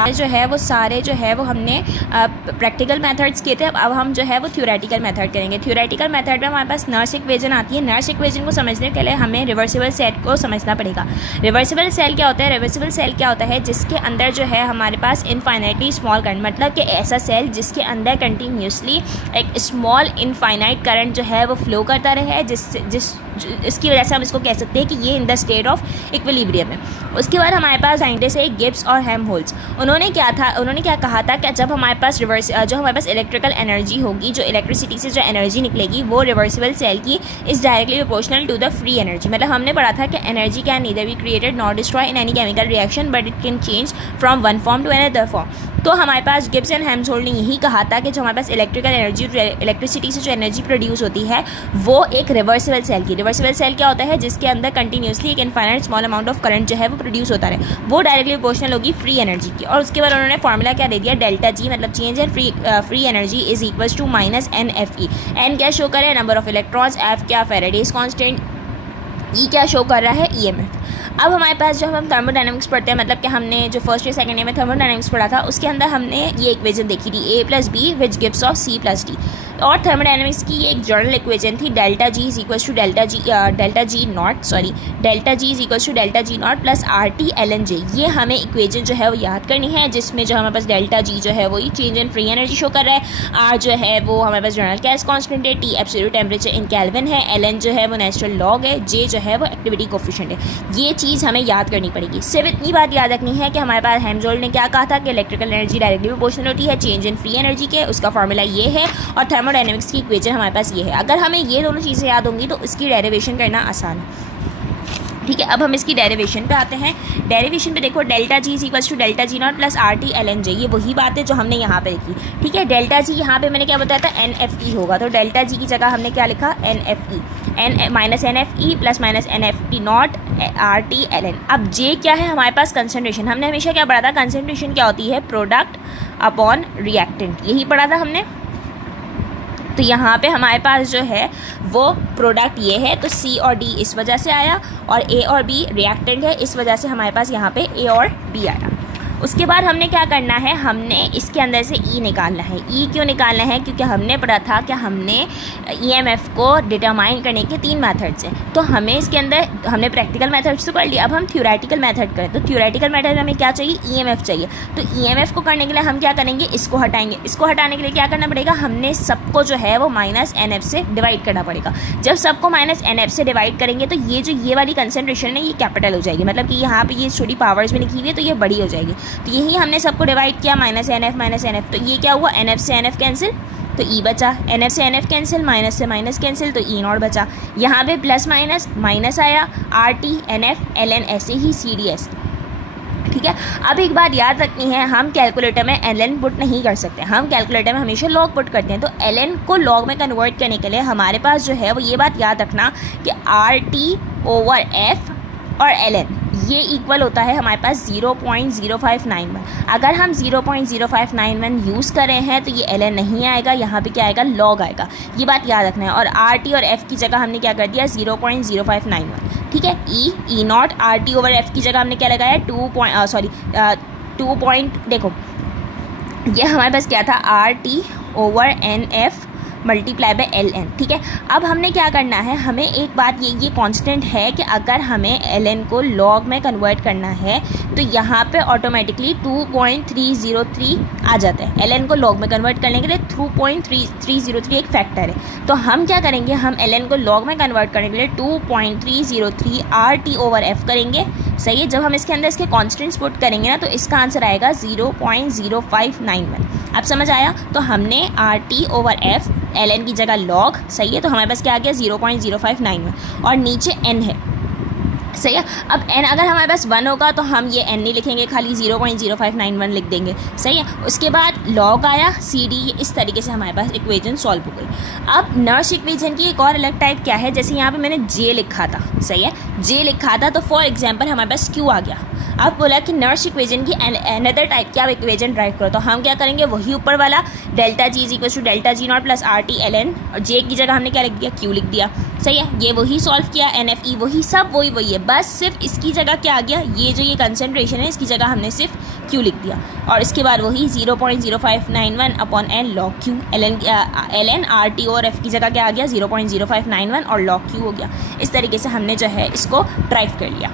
जो है वो सारे जो है वो हमने प्रैक्टिकल मेथड्स किए थे। अब हम जो है वो थ्योरेटिकल मेथड करेंगे। थ्योरेटिकल मेथड में हमारे पास नर्स इक्वेशन आती है। नर्स इक्वेशन को समझने के लिए हमें रिवर्सिबल सेल को समझना पड़ेगा। रिवर्सिबल सेल क्या होता है? रिवर्सिबल सेल क्या होता है? जिसके अंदर जो है हमारे पास इनफाइनाइटली स्मॉल करंट, मतलब कि ऐसा सेल जिसके अंदर कंटिन्यूसली एक स्मॉल इनफाइनाइट करंट जो है वो फ्लो करता रहे, इसकी वजह से हम इसको कह सकते हैं कि ये in the state of equilibrium है। उसके बाद हमारे पास साइंटिस्ट है गिब्स और हेल्महोल्ट्ज। उन्होंने क्या कहा था कि जब हमारे पास इलेक्ट्रिकल एनर्जी होगी, जो इलेक्ट्रिसिटी से जो एनर्जी निकलेगी वो रिवर्सिबल सेल की is directly proportional to the free energy. मतलब हमने पढ़ा था कि energy can neither be created not destroy in any chemical reaction but it can change from one form to another form. तो हमारे पास गिब्स एंड हेल्महोल्ट्ज ने यही कहा था कि जो हमारे पास इलेक्ट्रिकल एनर्जी, इलेक्ट्रिसिटी से जो एनर्जी प्रोड्यूस होती है वो एक रिवर्सिबल सेल की, रिवर्सिबल सेल क्या होता है? जिसके अंदर कंटिन्यूसली एक infinite small amount of current जो है वो प्रोड्यूस होता रहे, वो डायरेक्टली प्रोपोर्शनल होगी फ्री एनर्जी की। और उसके बाद उन्होंने फॉर्मूला क्या दे दिया? डेल्टा जी, मतलब change in free energy is equals to minus NFE। N क्या शो कर रहा है? नंबर ऑफ इलेक्ट्रॉन्स, एफ क्या फेरेडेज कांस्टेंट, ई क्या शो कर रहा है? EMF। अब हमारे पास जब हम थर्मोडायनेमिक्स पढ़ते हैं, मतलब कि हमने जो फर्स्ट या सेकंड ईयर में थर्मोडायनेमिक्स पढ़ा था उसके अंदर हमने ये इक्वेशन देखी थी A + B which gives off C + D। और थर्मोडायनेमिक्स की एक जनरल इक्वेशन थी delta G is equals to delta G not plus RT ln J। ये हमें इक्वेशन जो है वो याद करनी है, जिसमें जो हमारे पास डेल्टा जी जो है वो ये change in free energy show कर रहा है, R जो है वो हमारे पास जनरल गैस कांस्टेंट है, T absolute temperature in kelvin है, ln जो है वो नेचुरल लॉग है, J जो है वो एक्टिविटी कोफिशिएंट है। ये चीज़ हमें याद करनी पड़ेगी। सिर्फ इतनी बात याद रखनी है कि हमारे पास हेल्महोल्ट्ज ने क्या कहा था कि इलेक्ट्रिकल एनर्जी डायरेक्टली प्रोपोर्शनल होती है चेंज इन फ्री एनर्जी के, उसका फॉर्मूला ये है, और थर्मोडायनेमिक्स की इक्वेशन हमारे पास ये है। अगर हमें ये दोनों चीज़ें याद होंगी तो इसकी डेरिवेशन करना आसान है। ठीक है, अब हम इसकी डेरिवेशन पे आते हैं। डेरिवेशन पे देखो, delta G is equals to delta G not plus RT ln J। ये वही बात है जो हमने यहाँ पे लिखी। ठीक है, डेल्टा जी यहाँ पे मैंने क्या बताया था? NFE होगा, तो डेल्टा जी की जगह हमने क्या लिखा? NFE minus NFE plus minus NFT not RT ln। अब J क्या है? हमारे पास कंसनट्रेशन। हमने हमेशा क्या पढ़ा था? कंसनट्रेशन क्या होती है? प्रोडक्ट अपॉन रिएक्टेंट, यही पढ़ा था हमने। तो यहाँ पे हमारे पास जो है वो प्रोडक्ट ये है, तो C और D इस वजह से आया, और A और B रिएक्टेंट है, इस वजह से हमारे पास यहाँ पे A और B आया। उसके बाद हमने क्या करना है? हमने इसके अंदर से E निकालना है। E क्यों निकालना है? क्योंकि हमने पढ़ा था कि हमने EMF को डिटरमाइन करने के 3 मेथड्स हैं। तो हमें इसके अंदर हमने प्रैक्टिकल मेथड्स तो कर लिया, अब हम थ्योरेटिकल मेथड करें। तो थ्योरेटिकल मेथड में हमें क्या चाहिए? EMF चाहिए। तो EMF को करने के लिए हम क्या करेंगे? इसको हटाएंगे। इसको हटाने के लिए क्या करना पड़ेगा? हमने सबको जो है वो माइनस NF से डिवाइड करना पड़ेगा। जब सबको माइनस NF से डिवाइड करेंगे तो ये वाली कंसनट्रेशन है ये कैपिटल हो जाएगी, मतलब कि यहाँ पे ये छोटी पावर्स में लिखी हुई है तो ये बड़ी हो जाएगी। तो यही हमने सबको डिवाइड किया, माइनस NF, तो ये क्या हुआ? NF से NF कैंसिल, तो E बचा, NF से NF कैंसिल, माइनस से माइनस कैंसिल, तो E नॉट बचा। यहाँ पे प्लस माइनस माइनस आया, RT NF ln ऐसे ही CDS। ठीक है, अब एक बात याद रखनी है, हम कैलकुलेटर में ln पुट नहीं कर सकते, हम कैलकुलेटर में हमेशा लॉग पुट करते हैं। तो ln को लॉग में कन्वर्ट करने के लिए हमारे पास जो है वो ये बात याद रखना कि RT/F और ln ये इक्वल होता है हमारे पास 0.0591। अगर हम 0.0591 यूज़ कर रहे हैं तो ये ln नहीं आएगा, यहाँ पे क्या आएगा? लॉग आएगा। ये बात याद रखना है। और RT और F की जगह हमने क्या कर दिया? 0.0591। ठीक है, E नॉट RT/F की जगह हमने क्या लगाया? 2 देखो ये हमारे पास क्या था? RT/NF multiply by ln। ठीक है, अब हमने क्या करना है? हमें एक बात ये कांस्टेंट है कि अगर हमें ln को log में कन्वर्ट करना है तो यहाँ पे ऑटोमेटिकली 2.303 आ जाता है। ln को log में कन्वर्ट करने के लिए 2.303 एक फैक्टर है। तो हम क्या करेंगे? हम ln को log में कन्वर्ट करने के लिए 2.303 RT/F करेंगे। सही है, जब हम इसके अंदर इसके कॉन्स्टेंट्स पुट करेंगे ना तो इसका आंसर आएगा 0.0591। अब समझ आया? तो हमने RT/F ln की जगह log, सही है, तो हमारे पास क्या आ गया? 0.0591, और नीचे n है। सही है, अब n अगर हमारे पास 1 होगा तो हम ये n नहीं लिखेंगे, खाली 0.0591 लिख देंगे। सही है, उसके बाद log आया, CD, इस तरीके से हमारे पास इक्वेशन सॉल्व हो गई। अब नर्स इक्वेशन की एक और अलग टाइप क्या है? जैसे यहाँ पे मैंने J लिखा था, सही है, J लिखा था, तो फॉर एग्जाम्पल हमारे पास Q आ गया। अब बोला कि नर्स इक्वेशन की अनदर टाइप की आप इक्वेशन ड्राइव करो, तो हम क्या करेंगे? वही ऊपर वाला delta G is equal to delta G not plus RT ln, और J की जगह हमने क्या लिख दिया? Q लिख दिया। सही है, ये वही सॉल्व किया, NFE वही सब वही है, बस सिर्फ इसकी जगह क्या आ गया? ये जो ये कंसनट्रेशन है इसकी जगह हमने सिर्फ क्यू लिख दिया और इसके बाद वही 0.0591 upon N log Q. L N R T और एफ की जगह क्या आ गया 0.0591 और लॉग क्यू हो गया। इस तरीके से हमने जो है इसको ड्राइव कर लिया।